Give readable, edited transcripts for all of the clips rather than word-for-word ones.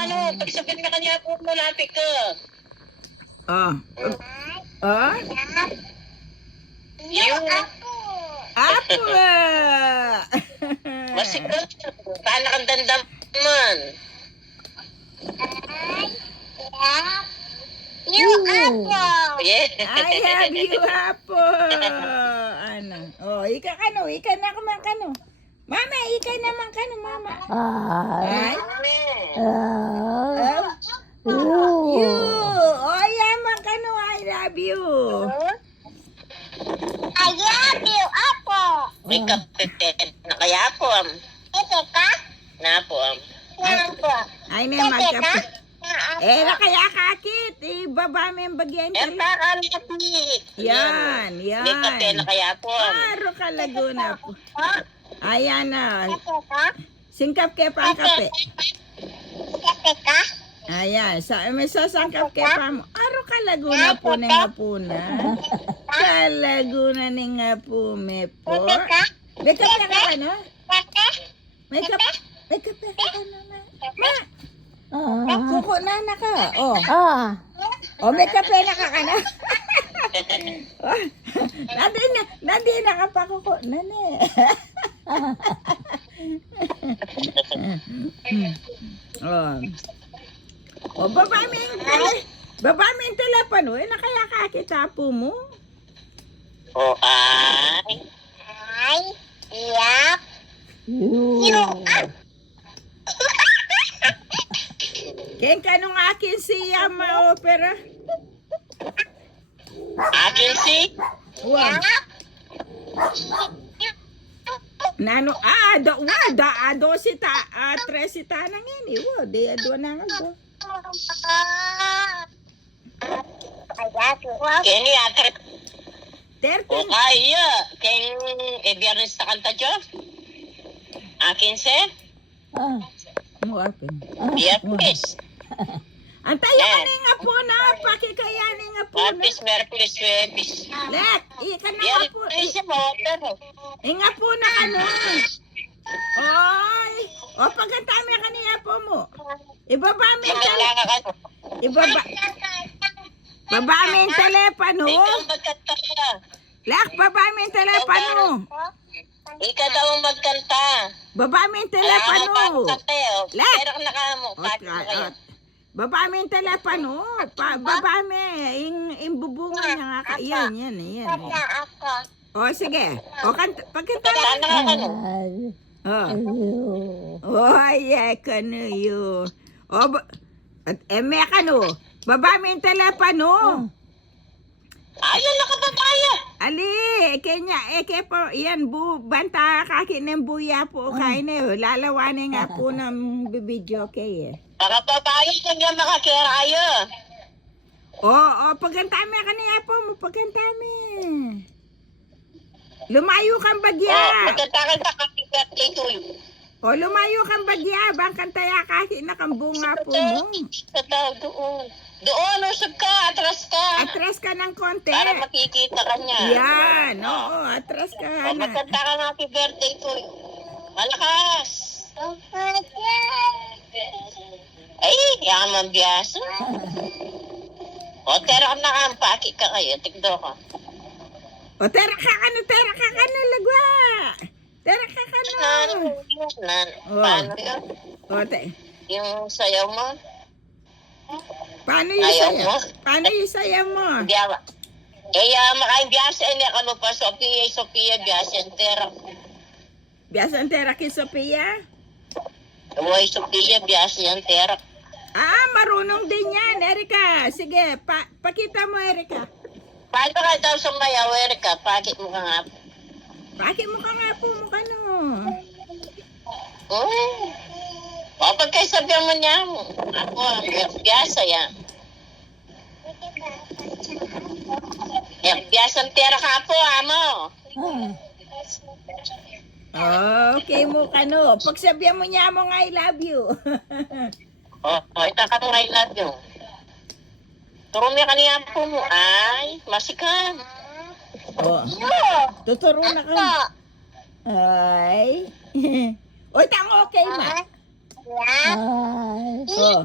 ano, pag sabihin na kanya po, malapit ka. Oh. Oh? Yung Apo! masikat. Paano kang dandaman? Yeah. I have you, Apo! Ano? Oh, ika kano? Ika na naman kano? Mama, ika naman kano, mama? Ay? You! Oh, yaman kano, I love you! May kape na kaya po. Na po. Ay, na magkape. Na kaya kakit. Ibaba mo yung bagyan. Para kapit. Yan. May kape na kaya po. Aro ka Laguna po. Ayan na. Singkap ke pa ang kape. Ayan. May sasangkap ke pa mo. Aro ka Laguna po na nga po na. Ka Laguna ni nga po me po. May kape ka ka no? May kape ka ka no ma? Kuko na na ka. Oh, may kape na ka ka na? Nandi na ka pa kuko. Nani. Baba mo yung telepono. Nakaya kakita po mo. Ken kanong akin siya ma-opera? Akin si? Wow. Nano, tres sita nang ini. Wow, dia dua nang ako. Kini atret. 13. Kaya. Kaya biyernes na kanta dyo? Akin si? Mo akin. Biyernes. Antay ka ni nga po na, pakikayani nga po na. Martes, Merkulis, Webis. Lek, ikan na nga po. Nga po na ano. Oy, pagkatami ka niya po mo. Ibaba mo yung telepono. Baba mo yung telepono. Ikaw magkanta ka. Lek, baba mo yung telepono. Ikaw daw magkanta. Baba mo yung telepono. Lek. Pero naka mo, pati mo kayo. Baba mo yung telepono. Baba mo yung bubungan niya nga. Yan. O, sige. O, pagkanta Sana ka yeah, kano yun. May kano. Baba mo yung telepono. Ayun, nakababaya. Ali, kaya po, yan, banta kaki ng buya po kain lalawanin nga po ng bibidyo kay Nakababaya ka nga makakirayo. Pagkantami ka niya po mo, pagkantami. Lumayo kang bagya. Magkanta ka birthday to you. Lumayo kang bagya, bang kantaya kaki na kang bunga po mo. Doon, usap ka, atras ka. Atras ka ng konti. Para makikita ka niya. Yan, atras ka na. Magkanta ka ng happy birthday to you. Malakas. Ay, yaman biyaso. Tera ka na kampaki ka kayo. Tigdo ka. Tera ka kano, lagwa. Tera ka kano. Paano yun? Yung sayaw mo? Paano yung sayaw mo? Diyawa. Kaya makain biyasa, hindi ka mo pa Sophia, biyasa, tera. Biyasa ang tera kay Sophia? Uy, Sophia, biyasa yung tera. Marunong din yan, Erika. Sige, pakita mo, Erika. Paano ka daw sumayaw, Erika? Pakit mo ka nga. Pakit mo ka nga po mo kano. Pagkaisabihan mo niya mo. Ako, biyasa yan. Biyasa ang tera ka po, amo. Okay mo kano. Pagsabihan mo niya mo nga I love you. Ito ka nung I love you. Turumi ka niya po mo. Ay, masikan. Tuturo na ka. Ay. Tango okay ma. Oh.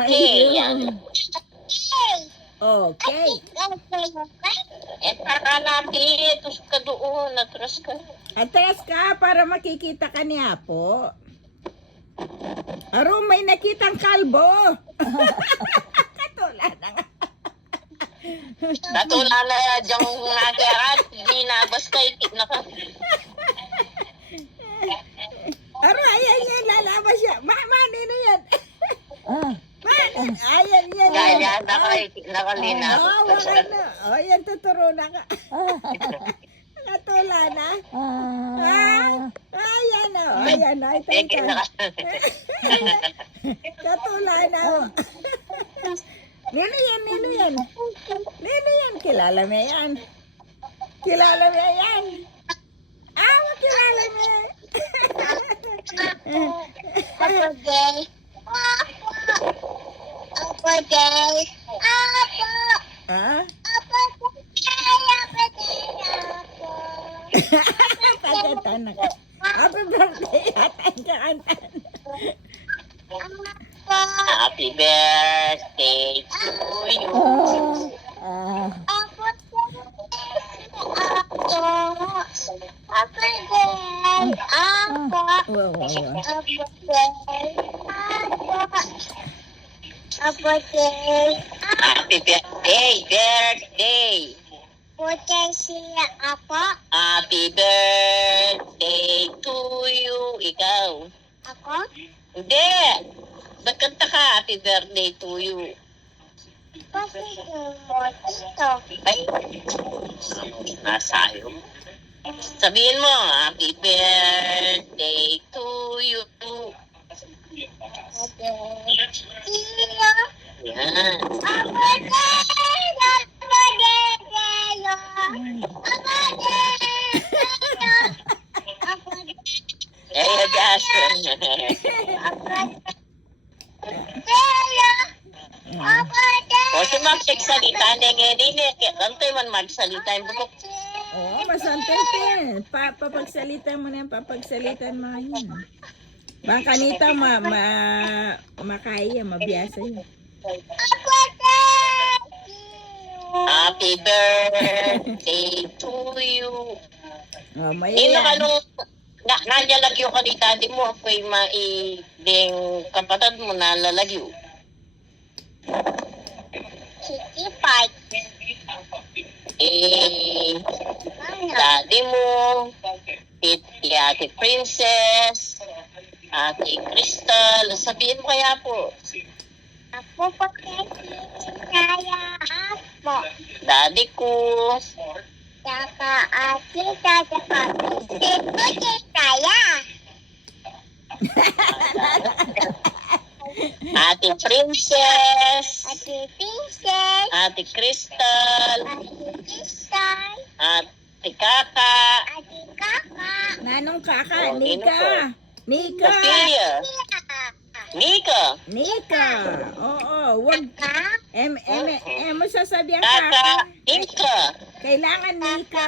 Okay, yan. Okay. Nakalapit. Tus ka doon. Natras ka. Atras ka para makikita ka ni Apo. Aro, may nakitang kalbo. Katulad na nga. Natulala diyang nagarat. Di na basta ikit na ka. Aro, ayan yan, lalabas siya. Manino yan. Ayan yan. Kaya nakaikit na kanina. Oo, wala na. O, yan, tuturo na ka. Nakatula na. Ayan o. Ayan o. Ito, ito. Ikit na ka. Katula na o. Nino yan, nino yan. Nino yan, kilala mo yan. Kilala mo yan. Kilala mo yan. Ah? Pagkata na ka. Happy birthday, atan ka, atan. Happy birthday to you. Wow, wow, wow. Happy birthday. Happy birthday to you. Ikaw. Hindi. Ba't kanta ka? Happy birthday to you. Ay. Nasayo. Sabihin mo, happy birthday to you. Yan. Eh, Jason. O si Max, salita niya ngayon. Kantoy man magsalita yung bukok. Oo, masantay ka yan. Papagsalita mo na yan, papagsalita mo yan. Bang kanita makaya, mabiyasa yun. Happy birthday to you. Oh, may Ino ka yan. nung nandialagyo ka ni daddy mo, ako'y maiding kapatid mo na lalagyo. Daddy mo, si Ate Princess, Ate Crystal, sabihin mo kaya po. Daddy ko, Ate Princess, Ate Crystal, Ate Kaka, Nanong kaka, Oh, Nika. Nika. Ophelia, Nika, Nika. Oo, wag. Mo sasabihan Kaka, kaka. Inka, Kailangan Nika.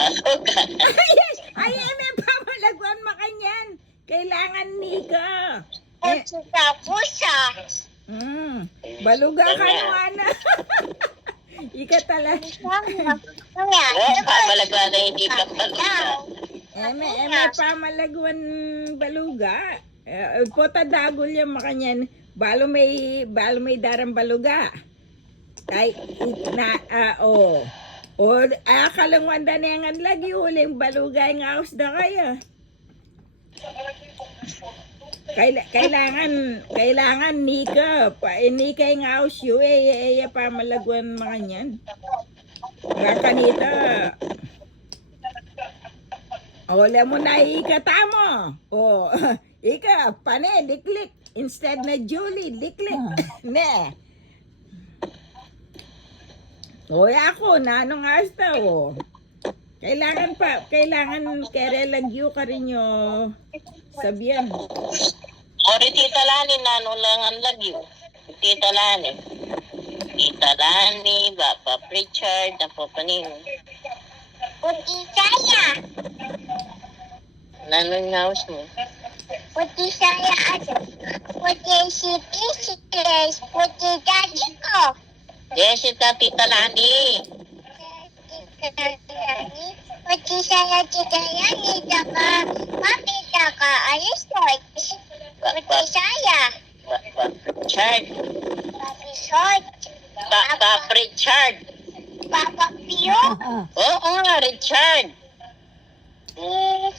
Asuka. Ay, may pamalagwan makanyan. Kailangan Nika. Baluga ka naman. Ika talaga. Pamalaga na hindi ka baluga. May pamalagwan baluga. Pota dagol yung makanyan. Balo may darang baluga. Ay, kalangwanda na yang lagi uling balugay nga aus da kaya. Kailangan Nika, Nika nga aus yu, pa malagwan mga nyan. Kanita. Wala mo na Ika tamo. Ika, pane, liklik. Instead na Julie, liklik. Ne. Ako, nanong hasta, Kailangan kerelagyo ka rin yung sabihan. Tita Lani, nano lang ang lagyo. Tita Lani, Papa Richard, Apo Panino. Puti saya. Nanangawas mo. Puti saya aja. Puti sikis. Puti daddy ko. Yes, ita Tita Lani. Puti saya Tita Yani. Taka papi taka alis ko. Puti saya. Richard. Papi short. Papa Richard. Papa Pio. Oo nga, Richard.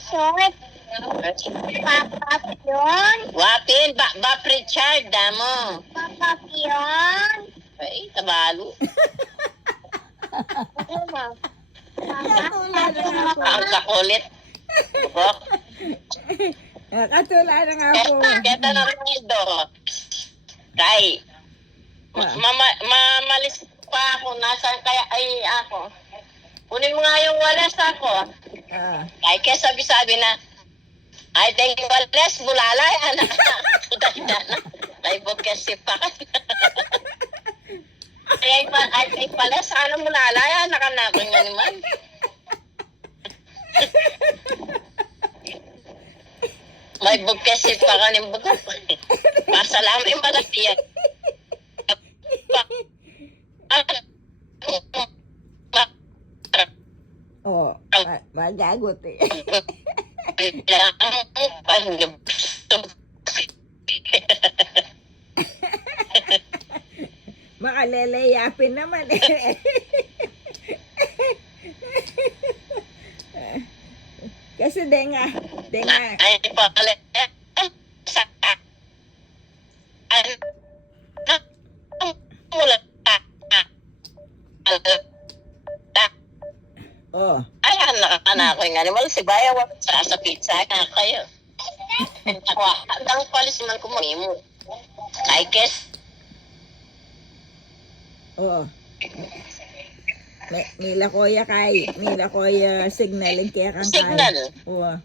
Short. Papa Pion. Wapin, Bap Richard, damo. Papa Pion. Ay, tabalo. Ang kakulit. Bok. Katulad ng apo. Kaya tanong ito. Kay, mamalis pa ako. Nasaan kaya ay ako? Kunin mo nga yung walas ako. Ah. Ay, kaya sabi-sabi na, ay, thank you, walas, bulalay, anak. Ay, bukasip pa ka. Ay, pala, sana bulalay, anak na ako nga naman. May bukasip pa ka ng bukap. Masalamat yung pala siya. Oh, magagot eh. Makaleleyapin naman eh. Kasi denga. Ay, pala. Oh, Ay, anak ko yung animal. Si Baya, sa pizza ka kayo. Ako, hanggang palis man ko mo. Ay, kes. oh. Mila koya signalin kaya kang Signal. Oh.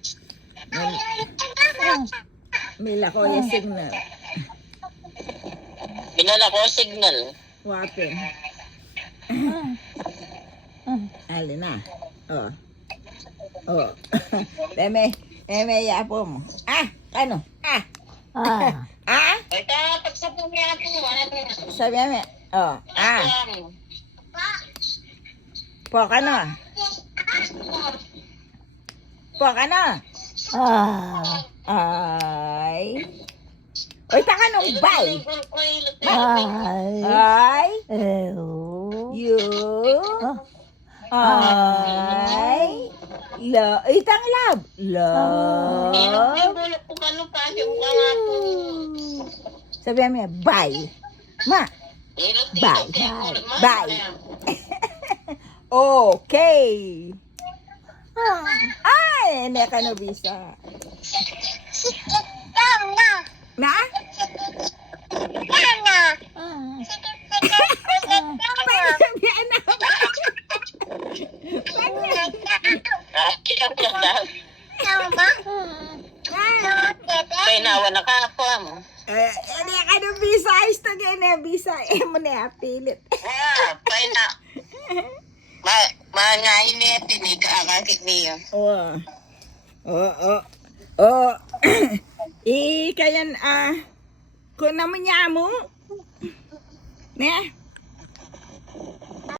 Mila koya signal. Binala ko signal. Wapin. Alin na. Oh. Oh. Eme yapo mo. Ah, ano? Ah. Ah? Ay, tapos sa pumiyato mo. Sabi eme. Oh. Ah. Po ka na. Po ka na. Ay. Oy, taka nung bay. Ay. You. Ay. Itang love. Love. Sabi mo, bye. Ma. Bye. Bye. Okay. Ay, hindi ka nabisa. Na? Pagsabihan na. Kaya nawa na ka po mo. Hindi ka nabisa. Ayos na ganyan na bisa. Mo na pilit. Kaya na. Mga initin ni kakakit niyo. Oo. Kayan, kung naman niya mo, ne?